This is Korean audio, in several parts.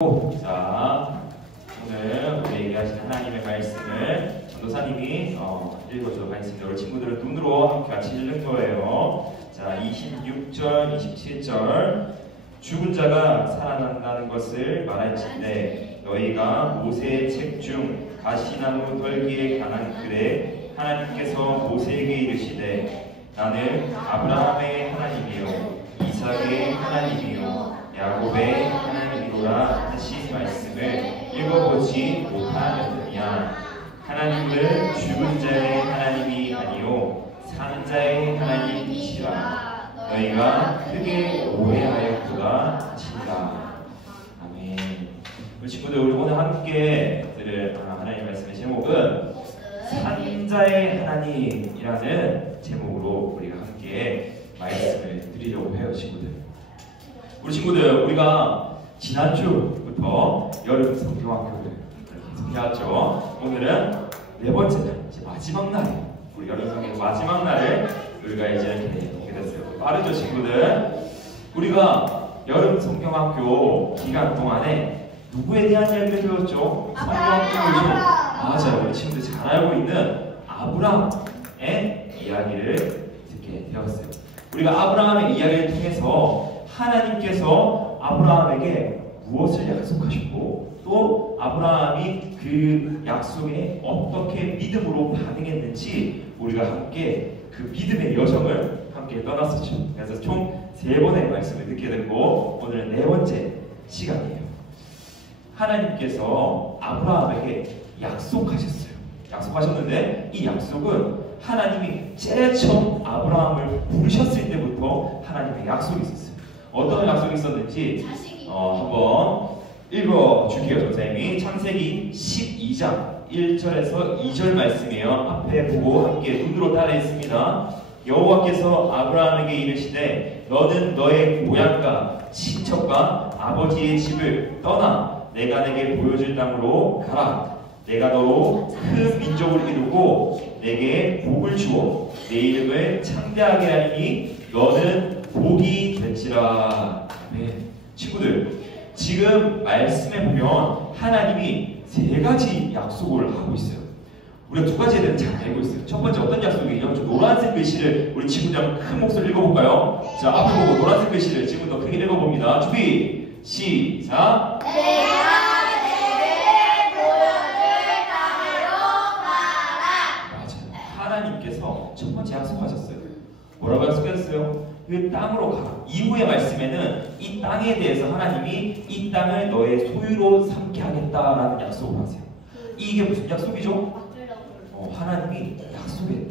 자, 오늘 우리에게 하신 하나님의 말씀을 전도사님이 읽어주도록 하겠습니다. 우리 친구들은 눈으로 함께 같이 읽는 거예요. 자, 26절, 27절. 죽은 자가 살아난다는 것을 말할진대 너희가 모세의 책 중 가시나무 덜기에 관한 글에 하나님께서 모세에게 이르시되 나는 아브라함의 하나님이요 이삭의 하나님이요 야곱의 하나님이로라 하신 말씀을 읽어보지 못하느냐. 하나님은 죽은 자의 하나님이 아니요 사는 자의 하나님이시라. 너희가 크게 오해하였구나 하신다. 아멘. 우리 친구들, 우리 오늘 함께 들을 하나님 말씀의 제목은 산자의 하나님이라는 제목으로 우리가 함께 말씀을 드리려고 해요. 우리 친구들, 우리가 지난주부터 여름 성경학교를 이렇게 해왔죠. 오늘은 네 번째 날, 이제 마지막 날이에요. 우리 여름 성경 마지막 날을 우리가 이제 이렇게 보게 됐어요. 빠르죠, 친구들? 우리가 여름 성경학교 기간 동안에 누구에 대한 이야기를 배웠죠? 성경학교를 맞아요. 우리 친구들 잘 알고 있는 아브라함의 이야기를 듣게 되었어요. 우리가 아브라함의 이야기를 통해서 하나님께서 아브라함에게 무엇을 약속하셨고 또 아브라함이 그 약속에 어떻게 믿음으로 반응했는지 우리가 함께 그 믿음의 여정을 함께 떠났었죠. 그래서 총 3번의 말씀을 듣게 됐고 오늘은 4번째 시간이에요. 하나님께서 아브라함에게 약속하셨어요. 약속하셨는데 이 약속은 하나님이 제일 처음 아브라함을 부르셨을 때부터 하나님의 약속이 있었어요. 어떤 약속이 있었는지 한번 읽어줄게요. 전사님이 창세기 12장 1절에서 2절 말씀이에요. 앞에 보고 함께 눈으로 따라 있습니다. 여호와께서 아브라함에게 이르시되 너는 너의 고향과 친척과 아버지의 집을 떠나 내가 내게 보여줄 땅으로 가라. 내가 너로 큰 민족을 이루고 내게 복을 주어 내 이름을 창대하게 하리니 너는 복이 될지라. 네. 친구들, 지금 말씀에 보면 하나님이 3가지 약속을 하고 있어요. 우리가 2가지에 대해서 잘 알고 있어요. 첫 번째 어떤 약속이에요? 좀 노란색 글씨를 우리 친구들 큰 목소리로 읽어볼까요? 자, 앞에 보고 노란색 글씨를 지금 더 크게 읽어봅니다. 준비, 시작! 내가 내게 보여줄 땅으로 가라. 맞아요. 하나님께서 첫 번째 약속하셨어요. 뭐라고 약속했어요? 그 땅으로 가라. 이후의 말씀에는 이 땅에 대해서 하나님이 이 땅을 너의 소유로 삼게 하겠다라는 약속을 하세요. 이게 무슨 약속이죠? 하나님이 약속의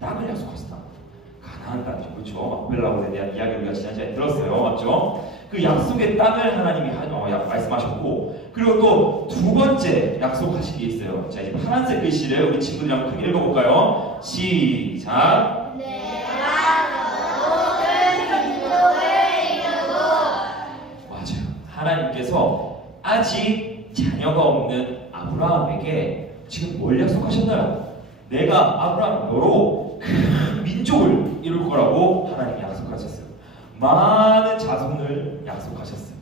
땅을 약속하셨다. 가나안 땅이죠. 그렇죠? 막벨라곤에 대한 이야기를 우리가 지난 시간에 들었어요. 맞죠? 그 약속의 땅을 하나님이 말씀하셨고, 그리고 또 2번째 약속하신 게 있어요. 자, 이제 파란색 글씨를 우리 친구들이랑 크게 읽어볼까요? 시작! 하나님께서 아직 자녀가 없는 아브라함에게 지금 뭘 약속하셨나요? 내가 아브라함 너로 큰 민족을 이룰 거라고 하나님이 약속하셨어요. 많은 자손을 약속하셨어요.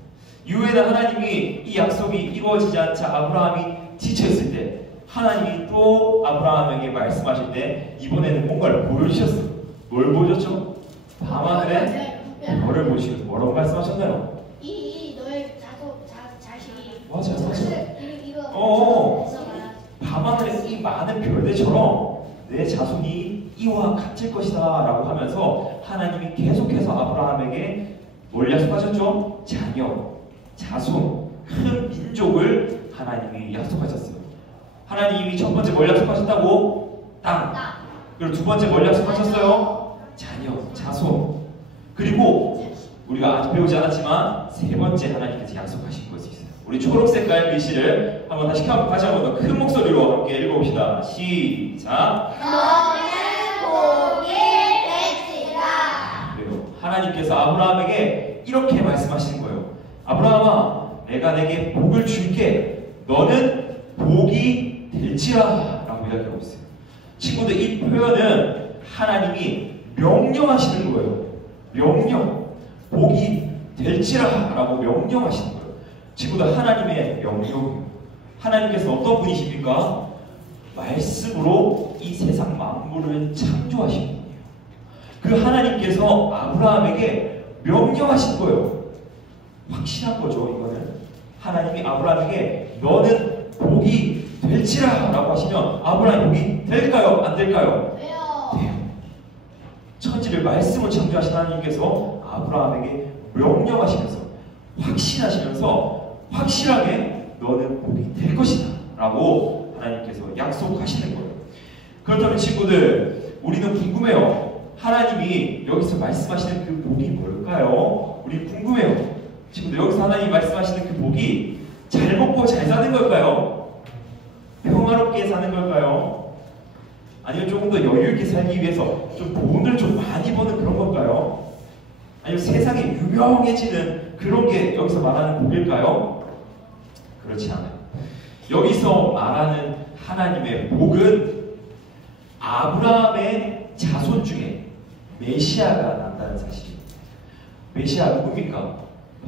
이후에는 하나님이 이 약속이 이루어지지 않자 아브라함이 지쳐있을 때 하나님이 또 아브라함에게 말씀하실 때 이번에는 뭔가를 보여주셨어요. 뭘 보여줬죠? 밤하늘에 별을 보시면서 뭐라고 말씀하셨나요? 맞아요. 밤하늘에 이 많은 별들처럼 내 자손이 이와 같을 것이다 라고 하면서 하나님이 계속해서 아브라함에게 뭘 약속하셨죠? 자녀, 자손, 큰 민족을 하나님이 약속하셨어요. 하나님이 첫 번째 뭘 약속하셨다고? 땅. 그리고 2번째 뭘 약속하셨어요? 자녀, 자손. 그리고 우리가 아직 배우지 않았지만 3번째 하나님께서 약속하신 것이 있어요. 우리 초록색깔 글씨를 한번 다시 한번 더 큰 목소리로 함께 읽어봅시다. 시작! 너는 복이 될지라. 그래요. 하나님께서 아브라함에게 이렇게 말씀하시는 거예요. 아브라함아, 내가 내게 복을 줄게. 너는 복이 될지라 라고 이야기하고 있어요. 친구들, 이 표현은 하나님이 명령하시는 거예요. 명령. 복이 될지라 라고 명령하시는 거예요. 친구들, 하나님의 명령, 하나님께서 어떤 분이십니까? 말씀으로 이 세상 만물을 창조하신 분이에요. 그 하나님께서 아브라함에게 명령하신 거예요. 확실한 거죠. 이거는 하나님이 아브라함에게 너는 복이 될지라 라고 하시면 아브라함이 복이 될까요? 안 될까요? 돼요. 천지를 말씀을 창조하신 하나님께서 아브라함에게 명령하시면서 확신하시면서 확실하게 너는 복이 될 것이다 라고 하나님께서 약속하시는 거예요. 그렇다면 친구들, 우리는 궁금해요. 하나님이 여기서 말씀하시는 그 복이 뭘까요? 우리 궁금해요. 친구들, 여기서 하나님이 말씀하시는 그 복이 잘 먹고 잘 사는 걸까요? 평화롭게 사는 걸까요? 아니면 조금 더 여유 있게 살기 위해서 좀 돈을 좀 많이 버는 그런 걸까요? 아니면 세상에 유명해지는 그런 게 여기서 말하는 복일까요? 그렇지 않아요. 여기서 말하는 하나님의 복은 아브라함의 자손 중에 메시아가 난다는 사실입니다. 메시아 누굽니까?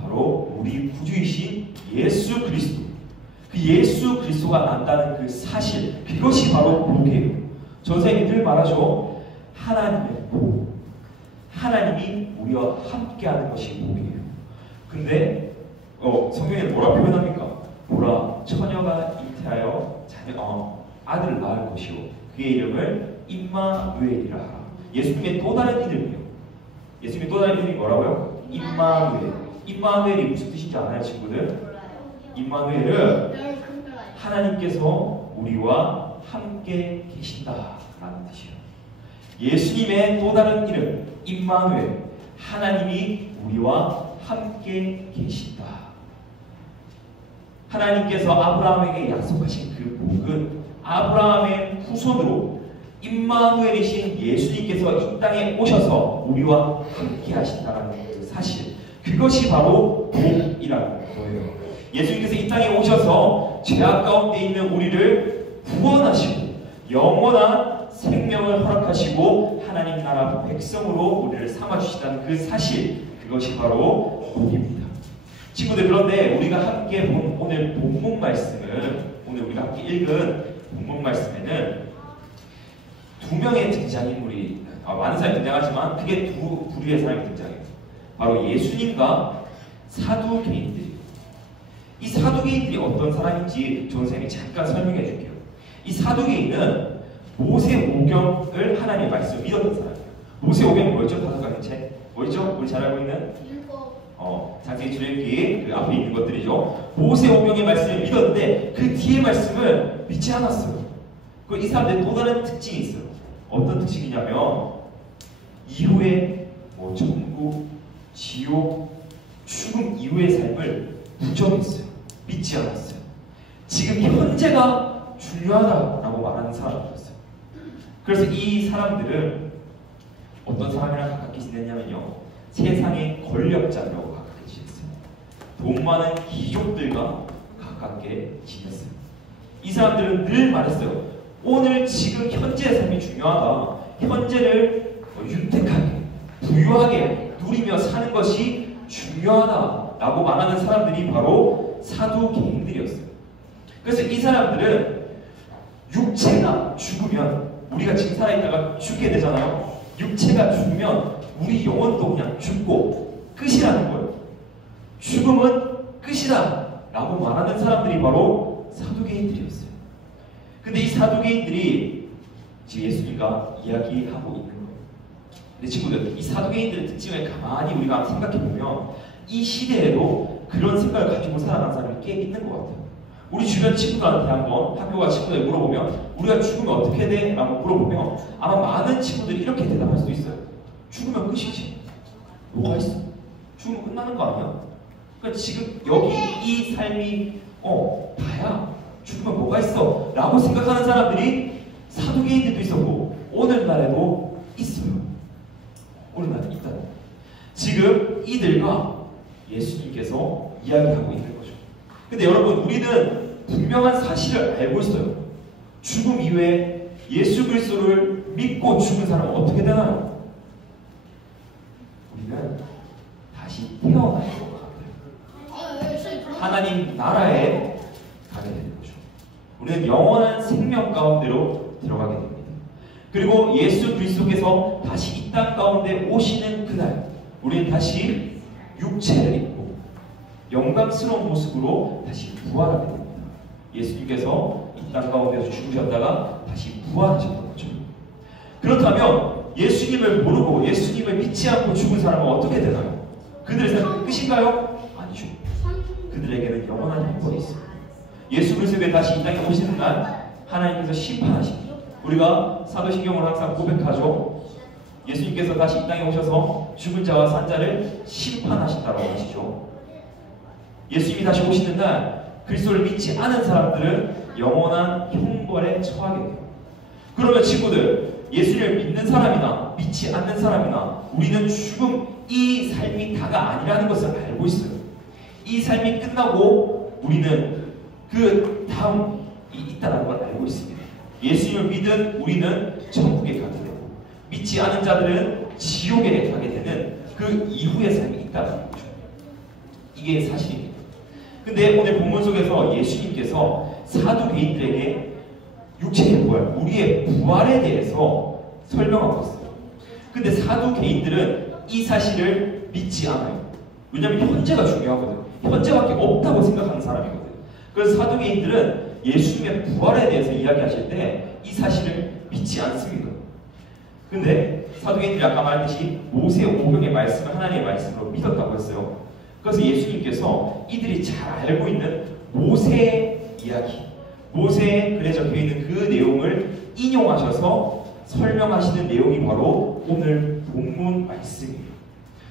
바로 우리 구주이신 예수 그리스도. 그 예수 그리스도가 난다는 그 사실, 그것이 바로 복이에요. 선생님이 늘 말하죠. 하나님의 복. 하나님이 우리와 함께하는 것이 복이에요. 근데 성경에는 뭐라 표현합니까? 보라, 처녀가 잉태하여 아들을 낳을 것이요 그의 이름을 임마누엘이라 하라. 예수님의 또 다른 이름이요. 예수님의 또 다른 이름이 뭐라고요? 임마누엘. 임마누엘이 무슨 뜻인지 아나요, 친구들? 임마누엘은 하나님께서 우리와 함께 계신다라는 뜻이에요. 예수님의 또 다른 이름 임마누엘, 하나님이 우리와 함께 계신다. 하나님께서 아브라함에게 약속하신 그 복은 아브라함의 후손으로 임마누엘이신 예수님께서 이 땅에 오셔서 우리와 함께 하신다는 그 사실, 그것이 바로 복이라는 거예요. 예수님께서 이 땅에 오셔서 죄악 가운데 있는 우리를 구원하시고 영원한 생명을 허락하시고 하나님 나라 백성으로 우리를 삼아주시다는 그 사실, 그것이 바로 복입니다. 친구들, 그런데 우리가 함께 본 오늘 본문 말씀은, 오늘 우리가 함께 읽은 본문 말씀에는 두 명의 등장인물이, 많은 사람이 등장하지만 크게 두 부류의 사람이 등장해요. 바로 예수님과 사두개인들이에요. 이 사두개인들이 어떤 사람인지 존 선생님이 잠깐 설명해 줄게요. 이 사두개인은 모세오경을 하나님의 말씀을 믿었던 사람이에요. 모세오경이 뭐였죠? 다섯 가지 책 뭐였죠? 우리 잘 알고 있는 자세히 출애굽기 그 앞에 있는 것들이죠. 모세오경의 말씀을 믿었는데 그 뒤에 말씀을 믿지 않았어요. 그 이 사람들의 또 다른 특징이 있어요. 어떤 특징이냐면 이후에 천국, 지옥, 죽음 이후의 삶을 부정했어요. 믿지 않았어요. 지금 현재가 중요하다라고 말하는 사람들이었어요. 그래서 이 사람들은 어떤 사람이랑 가깝게 지냈냐면요, 세상의 권력자들하고 가깝게 지냈어요. 돈 많은 귀족들과 가깝게 지냈어요. 이 사람들은 늘 말했어요. 오늘 지금 현재의 삶이 중요하다. 현재를 윤택하게, 부유하게 누리며 사는 것이 중요하다라고 말하는 사람들이 바로 사두개인들이었어요. 그래서 이 사람들은 육체가 죽으면, 우리가 지금 살아있다가 죽게 되잖아요. 육체가 죽으면 우리 영혼도 그냥 죽고 끝이라는 거예요. 죽음은 끝이다 라고 말하는 사람들이 바로 사두개인들이었어요. 근데 이 사두개인들이 지금 예수님과 이야기하고 있는 거예요. 근데 친구들, 이 사두개인들의 특징을 가만히 우리가 생각해보면 이 시대에도 그런 생각을 가지고 살아가는 사람이 꽤 있는 것 같아요. 우리 주변 친구들한테 한번 학교가 친구들 물어보면 우리가 죽으면 어떻게 돼? 라고 물어보면 아마 많은 친구들이 이렇게 대답할 수도 있어요. 죽으면 끝이지. 뭐가 있어? 죽으면 끝나는 거 아니야? 그러니까 지금 여기 이 삶이 다야. 죽으면 뭐가 있어? 라고 생각하는 사람들이 사두개인들도 있었고 오늘날에도 있어요. 오늘날에 있다. 지금 이들과 예수님께서 이야기하고 있는 거죠. 근데 여러분, 우리는 분명한 사실을 알고 있어요. 죽음 이후에 예수 그리스도를 믿고 죽은 사람은 어떻게 되나요? 우리는 다시 태어나는 것 같아요. 하나님 나라에 가게 되는 거죠. 우리는 영원한 생명 가운데로 들어가게 됩니다. 그리고 예수 그리스도께서 다시 이 땅 가운데 오시는 그날 우리는 다시 육체를 입고 영광스러운 모습으로 다시 부활하게 됩니다. 예수님께서 이 땅 가운데서 죽으셨다가 다시 부활하셨던 거죠. 그렇다면 예수님을 모르고 예수님을 믿지 않고 죽은 사람은 어떻게 되나요? 그들의 삶은 끝인가요? 아니죠. 그들에게는 영원한 형벌이 있습니다. 예수 그리스도가 다시 이 땅에 오시는 날 하나님께서 심판하십니다. 우리가 사도신경을 항상 고백하죠. 예수님께서 다시 이 땅에 오셔서 죽은 자와 산 자를 심판하신다고 하시죠. 예수님이 다시 오시는 날 그리스도를 믿지 않은 사람들은 영원한 형벌에 처하게 돼요. 그러면 친구들, 예수를 믿는 사람이나 믿지 않는 사람이나 우리는 죽음 이 삶이 다가 아니라는 것을 알고 있어요. 이 삶이 끝나고 우리는 그 다음이 있다는 걸 알고 있습니다. 예수님을 믿은 우리는 천국에 가게 되고 믿지 않은 자들은 지옥에 가게 되는 그 이후의 삶이 있다는 거죠. 이게 사실입니다. 근데 오늘 본문 속에서 예수님께서 사두개인들에게 육체의 부활, 우리의 부활에 대해서 설명하고 있어요. 근데 사두개인들은 이 사실을 믿지 않아요. 왜냐하면 현재가 중요하거든. 현재밖에 없다고 생각하는 사람이거든. 그래서 사두개인들은 예수님의 부활에 대해서 이야기하실 때 이 사실을 믿지 않습니다. 근데 사두개인들이 아까 말했듯이 모세 오경의 말씀을 하나님의 말씀으로 믿었다고 했어요. 그래서 예수님께서 이들이 잘 알고 있는 모세의 이야기, 모세에 글에 적혀있는 그 내용을 인용하셔서 설명하시는 내용이 바로 오늘 본문 말씀이에요.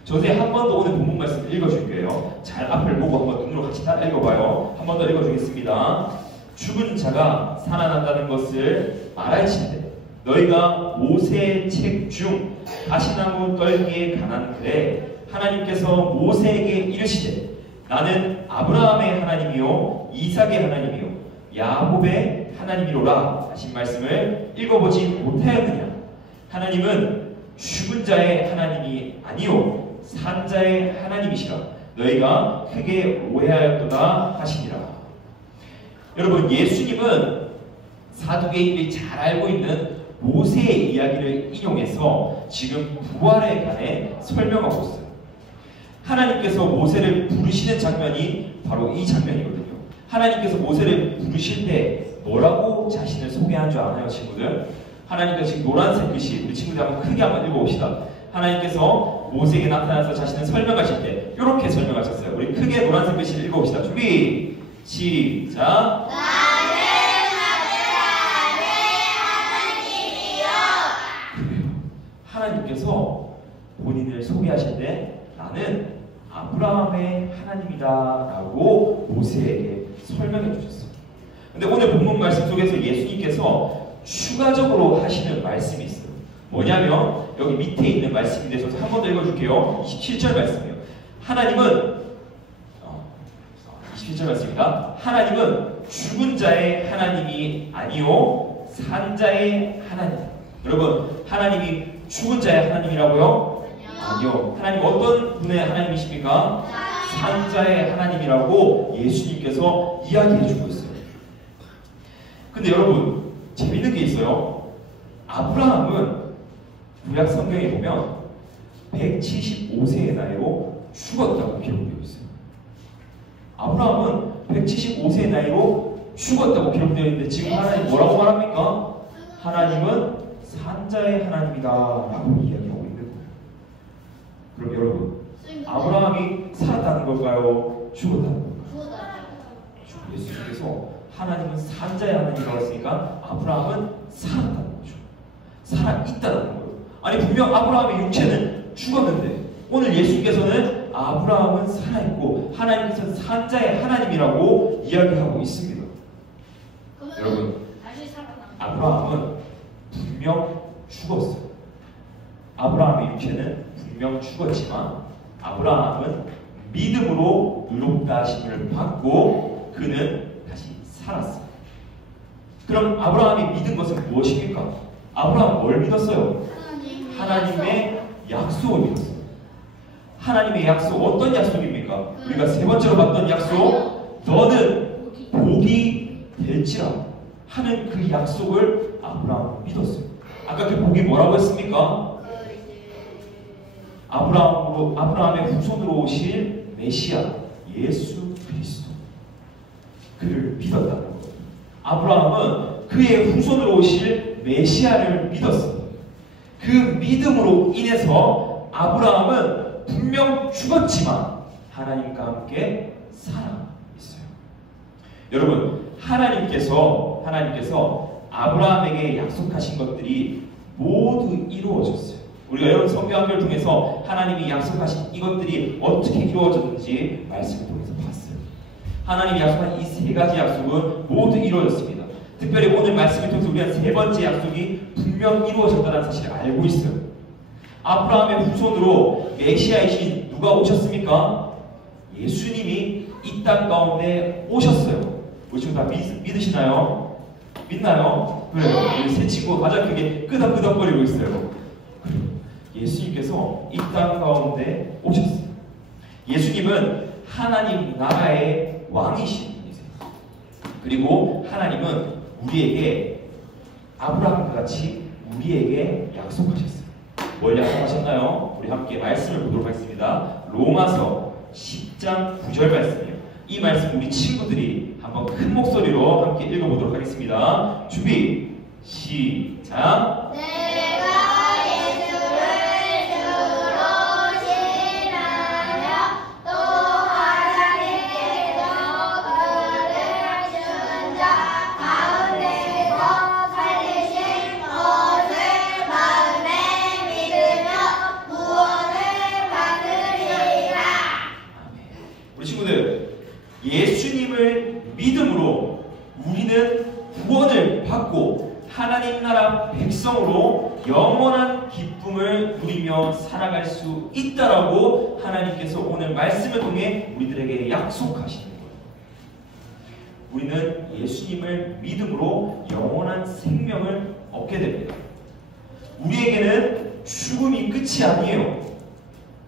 저는 한 번 더 오늘 본문 말씀을 읽어줄게요. 잘 앞을 보고 한번 눈으로 같이 다 읽어봐요. 한 번 더 읽어주겠습니다. 죽은 자가 살아난다는 것을 말할진대 너희가 모세의 책 중 가시나무 떨기에 관한 글에 하나님께서 모세에게 이르시되 나는 아브라함의 하나님이요 이삭의 하나님이요 야곱의 하나님이로라 하신 말씀을 읽어보지 못하였느냐. 하나님은 죽은 자의 하나님이 아니요 산 자의 하나님이시라 너희가 크게 오해하였도다 하시니라. 여러분, 예수님은 사두개인들이 잘 알고 있는 모세의 이야기를 인용해서 지금 부활에 관해 설명하고 있어요. 하나님께서 모세를 부르시는 장면이 바로 이 장면이거든요. 하나님께서 모세를 부르실 때 뭐라고 자신을 소개한 줄 아나요, 친구들? 하나님께서 지금 노란색 글씨, 우리 친구들 한번 크게 한번 읽어봅시다. 하나님께서 모세에게 나타나서 자신을 설명하실 때 이렇게 설명하셨어요. 우리 크게 노란색 글씨를 읽어봅시다. 준비, 시작. 나는 아브라함의 하나님이요. 그래요. 하나님께서 본인을 소개하실 때 나는 아브라함의 하나님이다 라고 모세에게 설명해 주셨어요. 근데 오늘 본문 말씀 속에서 예수님께서 추가적으로 하시는 말씀이 있어요. 뭐냐면 여기 밑에 있는 말씀인데 저 한 번 더 읽어줄게요. 27절 말씀이에요. 하나님은 27절 말씀입니다. 하나님은 죽은 자의 하나님이 아니요 산 자의 하나님. 여러분, 하나님이 죽은 자의 하나님이라고요? 아니요. 하나님 어떤 분의 하나님이십니까? 산 자의 하나님이라고 예수님께서 이야기해주고 있어요. 근데 여러분, 재밌는 게 있어요. 아브라함은 구약 성경에 보면 175세의 나이로 죽었다고 기록되어 있어요. 아브라함은 175세의 나이로 죽었다고 기록되어 있는데 지금 하나님 뭐라고 말합니까? 하나님은 산자의 하나님이다 라고 이야기하고 있는 거예요. 그럼 여러분, 아브라함이 살았다는 걸까요? 죽었다는 걸까요? 예수님께서 하나님은 산자의 하나님이라고 했으니까 아브라함은 살았다는 거죠. 살아있다는 거예요. 아니, 분명 아브라함의 육체는 죽었는데 오늘 예수님께서는 아브라함은 살아있고 하나님께서는 산자의 하나님이라고 이야기하고 있습니다. 여러분, 아브라함은 분명 죽었어요. 아브라함의 육체는 분명 죽었지만 아브라함은 믿음으로 의롭다 하심을 받고 그는 다시 살았어요. 그럼 아브라함이 믿은 것은 무엇입니까? 아브라함은 뭘 믿었어요? 하나님의 약속을 믿었어요. 하나님의 약속, 어떤 약속입니까? 우리가 세 번째로 봤던 약속, 너는 복이 될지라 하는 그 약속을 아브라함은 믿었어요. 아까 그 복이 뭐라고 했습니까? 아브라함의 후손으로 오실 메시아 예수 그리스도, 그를 믿었다는 거예요. 아브라함은 그의 후손으로 오실 메시아를 믿었습니다. 그 믿음으로 인해서 아브라함은 분명 죽었지만 하나님과 함께 살아있어요. 여러분, 하나님께서 아브라함에게 약속하신 것들이 모두 이루어졌어요. 우리가 여러분 성경학교를 통해서 하나님이 약속하신 이것들이 어떻게 이루어졌는지 말씀을 통해서 봤어요. 하나님이 약속한 이 세 가지 약속은 모두 이루어졌습니다. 특별히 오늘 말씀을 통해서 우리가 세 번째 약속이 분명 이루어졌다는 사실을 알고 있어요. 아브라함의 후손으로 메시아이신 누가 오셨습니까? 예수님이 이 땅 가운데 오셨어요. 우리 지금 다 믿으시나요? 믿나요? 그래요. 우리 세 친구가 가장 크게 끄덕끄덕거리고 있어요. 예수님께서 이 땅 가운데 오셨어요. 예수님은 하나님 나라의 왕이신 분이세요. 그리고 하나님은 우리에게 아브라함과 같이 우리에게 약속하셨어요. 뭘 약속하셨나요? 우리 함께 말씀을 보도록 하겠습니다. 로마서 10장 9절 말씀이에요. 이 말씀 우리 친구들이 한번 큰 목소리로 함께 읽어보도록 하겠습니다. 준비, 시작. 예수님을 믿음으로 우리는 구원을 받고 하나님 나라 백성으로 영원한 기쁨을 누리며 살아갈 수 있다라고 하나님께서 오늘 말씀을 통해 우리들에게 약속하시는 거예요. 우리는 예수님을 믿음으로 영원한 생명을 얻게 됩니다. 우리에게는 죽음이 끝이 아니에요.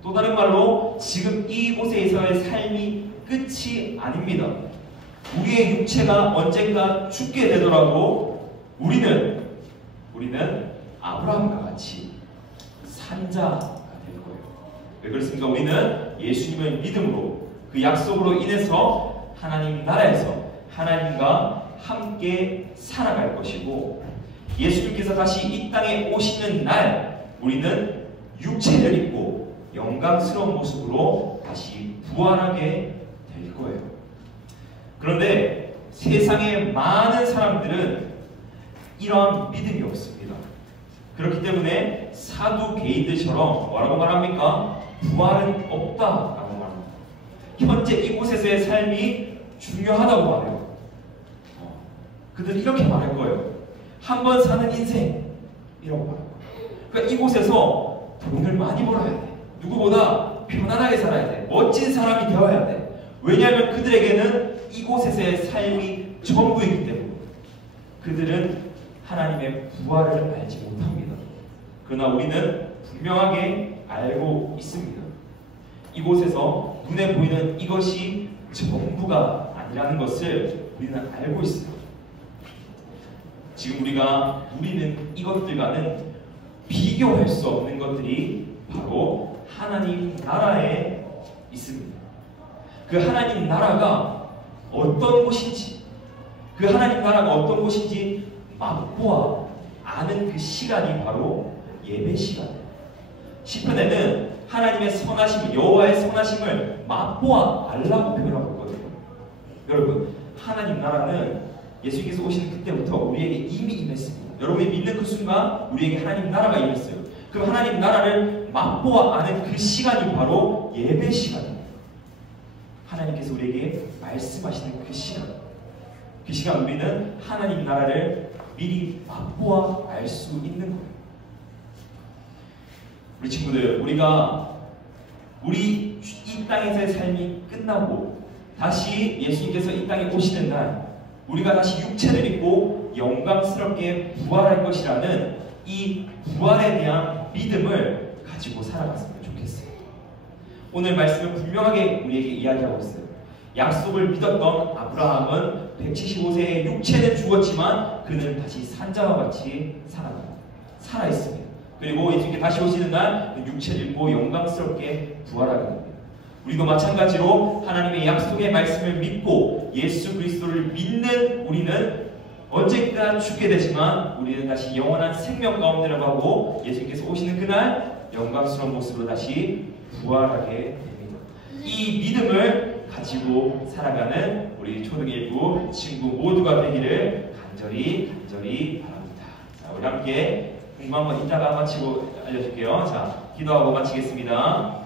또 다른 말로 지금 이곳에서의 삶이 끝이 아닙니다. 우리의 육체가 언젠가 죽게 되더라도 우리는 아브라함과 같이 산자가 될 거예요. 왜 그렇습니까? 우리는 예수님을 믿음으로 그 약속으로 인해서 하나님 나라에서 하나님과 함께 살아갈 것이고, 예수님께서 다시 이 땅에 오시는 날 우리는 육체를 입고 영광스러운 모습으로 다시 부활하게 될 거예요. 그런데 세상의 많은 사람들은 이러한 믿음이 없습니다. 그렇기 때문에 사두개인들처럼 뭐라고 말합니까? 부활은 없다라고 말합니다. 현재 이곳에서의 삶이 중요하다고 말해요. 그들은 이렇게 말할 거예요. 한 번 사는 인생이라고 말할 거예요. 그러니까 이곳에서 돈을 많이 벌어야 돼. 누구보다 편안하게 살아야 돼. 멋진 사람이 되어야 돼. 왜냐하면 그들에게는 이곳에서의 삶이 전부이기 때문에 그들은 하나님의 부활을 알지 못합니다. 그러나 우리는 분명하게 알고 있습니다. 이곳에서 눈에 보이는 이것이 전부가 아니라는 것을 우리는 알고 있어요. 지금 우리가 누리는 이것들과는 비교할 수 없는 것들이 바로 하나님 나라에 있습니다. 그 하나님 나라가 어떤 곳인지, 그 하나님 나라가 어떤 곳인지 맛보아 아는 그 시간이 바로 예배 시간이에요. 시편에는 하나님의 선하심을, 여호와의 선하심을 맛보아 알라고 표현하고 있거든요. 여러분, 하나님 나라는 예수님께서 오시는 그때부터 우리에게 이미 임했습니다. 여러분이 믿는 그 순간 우리에게 하나님 나라가 임했어요. 그 하나님 나라를 맛보아 아는 그 시간이 바로 예배 시간입니다. 하나님께서 우리에게 말씀하시는 그 시간 우리는 하나님 나라를 미리 맛보아 알 수 있는 거예요. 우리 친구들, 우리 이 땅에서의 삶이 끝나고 다시 예수님께서 이 땅에 오시는 날 우리가 다시 육체를 입고 영광스럽게 부활할 것이라는 이 부활에 대한 믿음을 가지고 살아갔으면 좋겠어요. 오늘 말씀은 분명하게 우리에게 이야기하고 있어요. 약속을 믿었던 아브라함은 175세에 육체는 죽었지만 그는 다시 산자와 같이 살아있습니다. 그리고 예수님께 다시 오시는 날 그 육체를 입고 영광스럽게 부활하게 됩니다. 우리도 마찬가지로 하나님의 약속의 말씀을 믿고 예수 그리스도를 믿는 우리는 언젠가 죽게 되지만 우리는 다시 영원한 생명 가운데로 가고 예수님께서 오시는 그날 영광스러운 모습으로 다시 부활하게 됩니다. 이 믿음을 가지고 살아가는 우리 초등일부 친구 모두가 되기를 간절히 바랍니다. 자, 우리 함께 공부 한번 이따가 마치고 알려줄게요. 자, 기도하고 마치겠습니다.